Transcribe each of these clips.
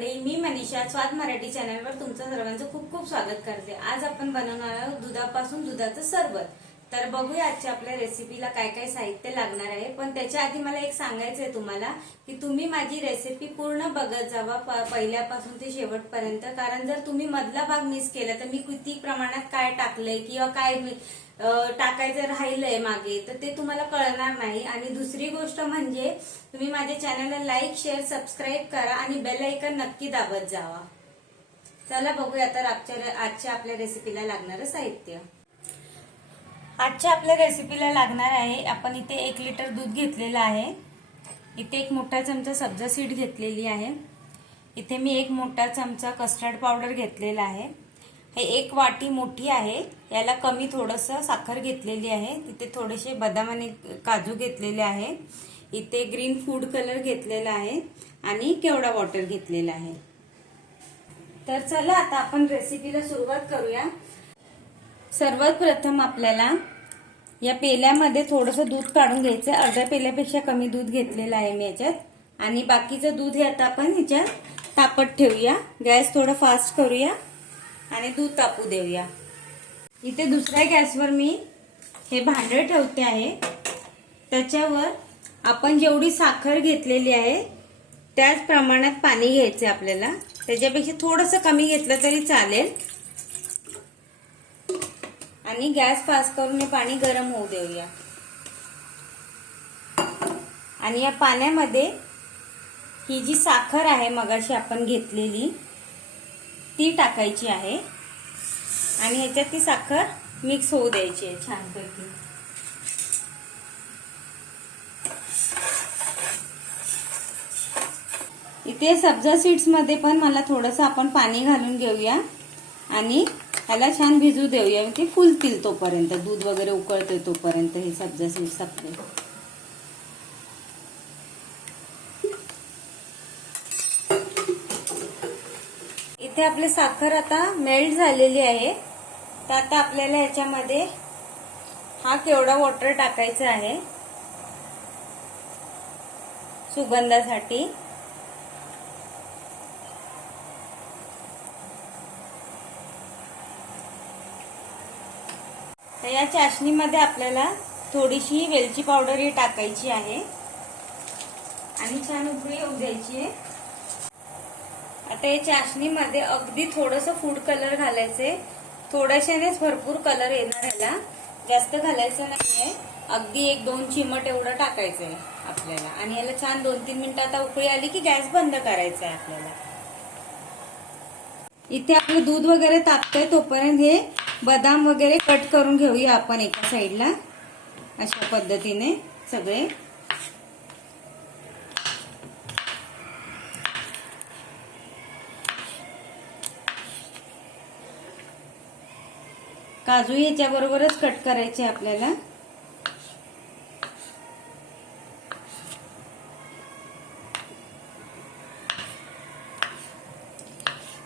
मंडळी, मी मनीषा स्वाद मराठी चॅनलवर तुमचं सर्वांचं खूप खूप स्वागत करते। आज आपण बनवणार आहोत दुधापासून दुधाचं सरबत। तर बघूया आजच्या आपल्या रेसिपीला काय काय साहित्य लागणार आहे। पण त्याच्या आधी मला एक सांगायचं आहे तुम्हाला की तुम्ही माझी रेसिपी पूर्ण बघत जावा पहिल्यापासून ते शेवटपर्यंत, कारण जर तुम्ही मधला भाग मिस केला तर मी किती प्रमाणात काय टाकलंय किंवा काय टाकायचं राहिलंय मागे तर ते तुम्हाला कळणार नाही। आणि दुसरी गोष्ट म्हणजे तुम्ही माझ्या चॅनलला लाईक शेअर सबस्क्राईब करा आणि बेल आयकॉन नक्की दाबत जावा। चला बघूया तर आजच्या आपल्या रेसिपीला लागणारं साहित्य। आजच्या आपल्या रेसिपीला लागणार आहे, आपण इथे 1 लिटर दूध घेतलेलं आहे। इथे 1 मोठा चमचा सब्जा सीड घेतलेली आहे। इथे मी 1 मोठा चमचा कस्टर्ड पावडर घेतलेला आहे। हे 1 वाटी मोठी आहे, याला कमी थोडंसं साखर घेतलेली आहे। तिथे थोडेसे बदाम आणि काजू घेतलेले आहे। इथे ग्रीन फूड कलर घेतलेला आहे आणि केवडा वॉटर घेतलेला आहे। तर चला आता आपण रेसिपीला सुरुवात करूया। सर्वात प्रथम आपल्याला या पेल्यामध्ये थोडंसं दूध काढून घ्यायचं। अर्ध्या पेल्यापेक्षा कमी दूध घेतलेलं आहे मी याच्यात, आणि बाकीचं दूध हे आता आपण ह्याच्यात तापत ठेवूया। गॅस थोडा फास्ट करूया आणि दूध तापू देऊया। इथे दुसऱ्या गॅसवर मी हे भांडं ठेवते आहे। त्याच्यावर आपण जेवढी साखर घेतलेली आहे त्याच प्रमाणात पाणी घ्यायचे आपल्याला। त्याच्यापेक्षा थोडंसं कमी घेतलं तरी चालेल, आणि गॅस फास्ट करून हे पाणी गरम होऊ देऊया। आणि या पाण्यामध्ये ही जी साखर आहे मगाशी आपण घेतलेली ती टाकायची आहे आणि ह्याच्यात ती साखर मिक्स होऊ द्यायची आहे छानपैकी। इथे सब्जा सीड्स मध्ये पण मला थोडंसं आपण पाणी घालून घेऊया आणि ह्याला छान भिजू देऊया, ते फुलतील तोपर्यंत, दूध वगैरे उकळते तोपर्यंत हे सब्जा सीड्स आपले। इथे आपली साखर आता मेल्ट झालेली आहे। तर आता आपल्याला याच्यामध्ये हा केवडा वॉटर टाकायचा आहे सुगंधासाठी। तर या चाशणीमध्ये आपल्याला थोडीशी वेलची पावडर ही टाकायची आहे आणि छान उकळी येऊ द्यायची आहे। आता या चाशणीमध्ये अगदी थोडंसं फूड कलर घालायचे, थोड्याशानेच भरपूर कलर येणार, ह्याला जास्त घालायचं नाहीये। अगदी 1-2 चिमट एवढं टाकायचं आहे आपल्याला, आणि याला छान 2-3 मिनिटं आता उकळी आली की गॅस बंद करायचा आहे आपल्याला। इथे आपलं दूध वगैरे तापतंय तोपर्यंत हे बदाम वगैरे कट करून घेऊया आपण एका साईडला, अशा पद्धतीने सगळे। काजू याच्या बरोबरच कट करायचे आपल्याला।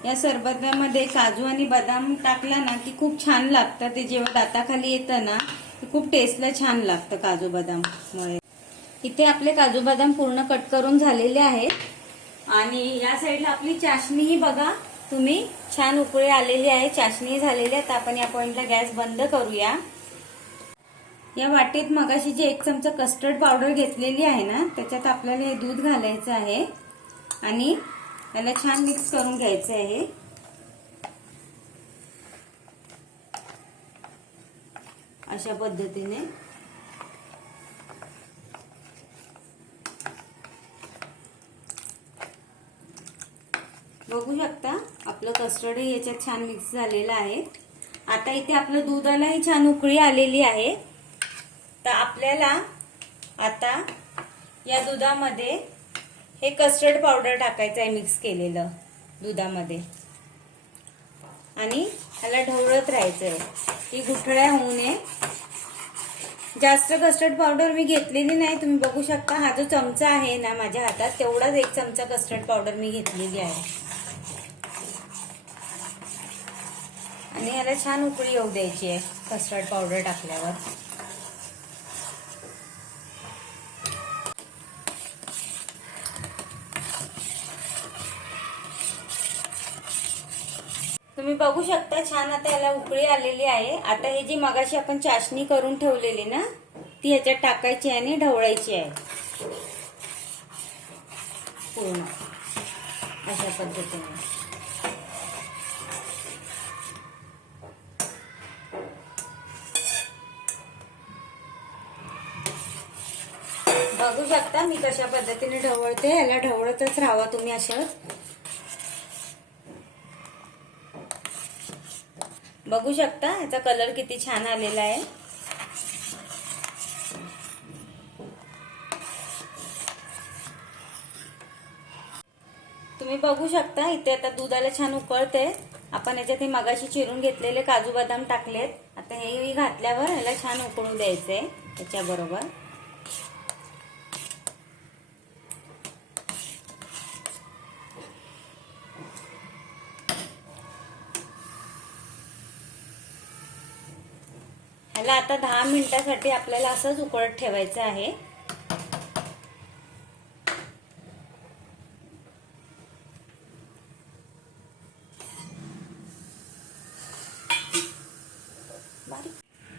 या सरबतामध्ये काजू आणि बदाम टाकला ना की खूप छान लागतं, ते जेव्हा दाताखाली येतं ना ते खूप टेस्टला छान लागतं काजू बदाममुळे। इथे आपले काजू बदाम पूर्ण कट करून झालेले आहेत आणि या साईडला आपली चाशणी ही बघा तुम्ही छान उकळी आलेली आहे, चाशणी झालेली आहे। तर आपण या पॉइंटला गॅस बंद करूया। या वाटीत मगाशी जी 1 चमचा कस्टर्ड पावडर घेतलेली आहे ना त्याच्यात आपल्याला हे दूध घालायचं आहे आणि याला छान मिक्स करून घ्यायचं आहे। अशा पद्धतीने बघू शकता आपलं कस्टर्ड याच्यात छान मिक्स झालेलं आहे। आता इथे आपलं दुधालाही छान उकळी आलेली आहे। तर आपल्याला आता या दुधामध्ये हे कस्टर्ड पावडर टाकायचं आहे मिक्स केलेलं दुधामध्ये, आणि ह्याला ढवळत राहायचंय की गुठळ्या होऊ नये। जास्त कस्टर्ड पावडर मी घेतलेली नाही, तुम्ही बघू शकता हा जो चमचा आहे ना माझ्या हातात तेवढाच 1 चमचा कस्टर्ड पावडर मी घेतलेली आहे। आणि ह्याला छान उकळी येऊ द्यायची आहे कस्टर्ड पावडर टाकल्यावर। तुम्ही बघू शकता छान आता याला उकळी आलेली आहे। आता हे जी मगाशी आपण चाशणी करून ठेवलेली ना ती ह्याच्यात टाकायची आणि ढवळायची आहे पूर्ण अशा पद्धतीने। बघू शकता मी कशा पद्धतीने ढवळते, याला ढवळतच राहावा तुम्ही अशाच। बघू शकता याचा कलर किती छान आलेला आहे। तुम्ही बघू शकता इथे आता दुधाला छान उकळते। आपण याच्यात हे मगाशी चिरून घेतलेले काजू बदाम टाकलेत। आता हे घातल्यावर याला छान उकळू द्यायचंय त्याच्याबरोबर। ह्याला आता 10 मिनिटांसाठी आपल्याला असंच उकळत ठेवायचं आहे।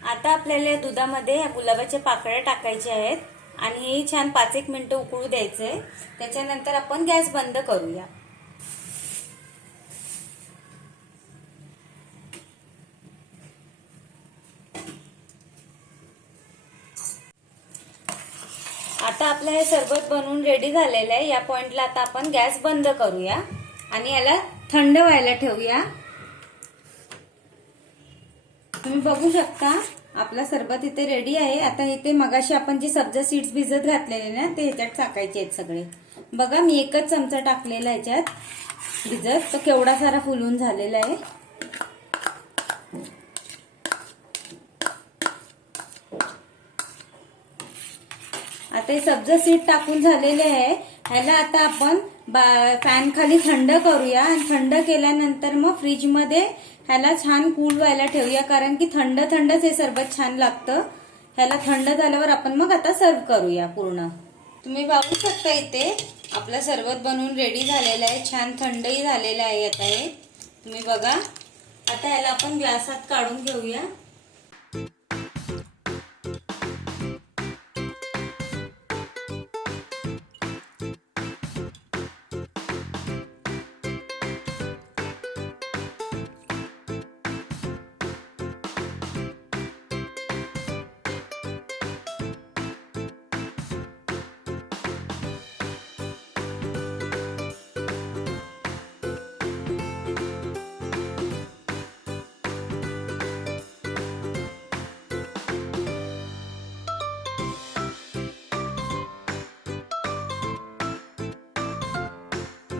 आता आपल्याला या दुधामध्ये या गुलाबाच्या पाकळ्या टाकायच्या आहेत आणि हे छान 5-1 मिनिटं उकळू द्यायचंय। त्याच्यानंतर आपण गॅस बंद करूया। आता आपलं हे सरबत बनवून रेडी झालेलं आहे। या पॉइंटला आता आपण गॅस बंद करूया आणि याला थंड व्हायला ठेवूया। तुम्ही बघू शकता आपला सरबत इथे रेडी आहे। आता इथे मगाशी आपण जी सब्जा सीड्स भिजत घातलेले ना ते ह्याच्यात टाकायचे आहेत सगळे। बघा मी एकच चमचा टाकलेला ह्याच्यात भिजत, तो केवढा सारा फुलून झालेला आहे। आता हे सब्जा सीड टाकून झालेले आहे। ह्याला आता आपण फॅन खाली थंड करूया आणि थंड केल्यानंतर मग फ्रीज मध्ये ह्याला छान कूल व्हायला ठेवूया, कारण की थंड थंडच हे सरबत छान लागतं। ह्याला थंड झाल्यावर आपण मग आता सर्व करूया पूर्ण। तुम्ही बघू शकता इथे आपलं सरबत बनवून रेडी झालेलं आहे, छान थंडही झालेलं आहे। आता हे तुम्ही बघा। आता ह्याला आपण ग्लासात काढून घेऊया।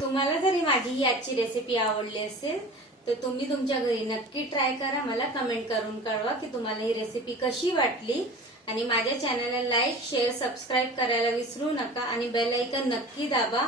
तुम्हाला जर माझी ही आजची रेसिपी आवडली असेल तर तुम्ही तुमच्या घरी नक्की ट्राय करा। मला कमेंट करून कळवा की तुम्हाला ही रेसिपी कशी वाटली आणि माझ्या चॅनलला लाईक, शेअर, सबस्क्राईब करायला विसरू नका आणि बेल आयकॉन नक्की दाबा।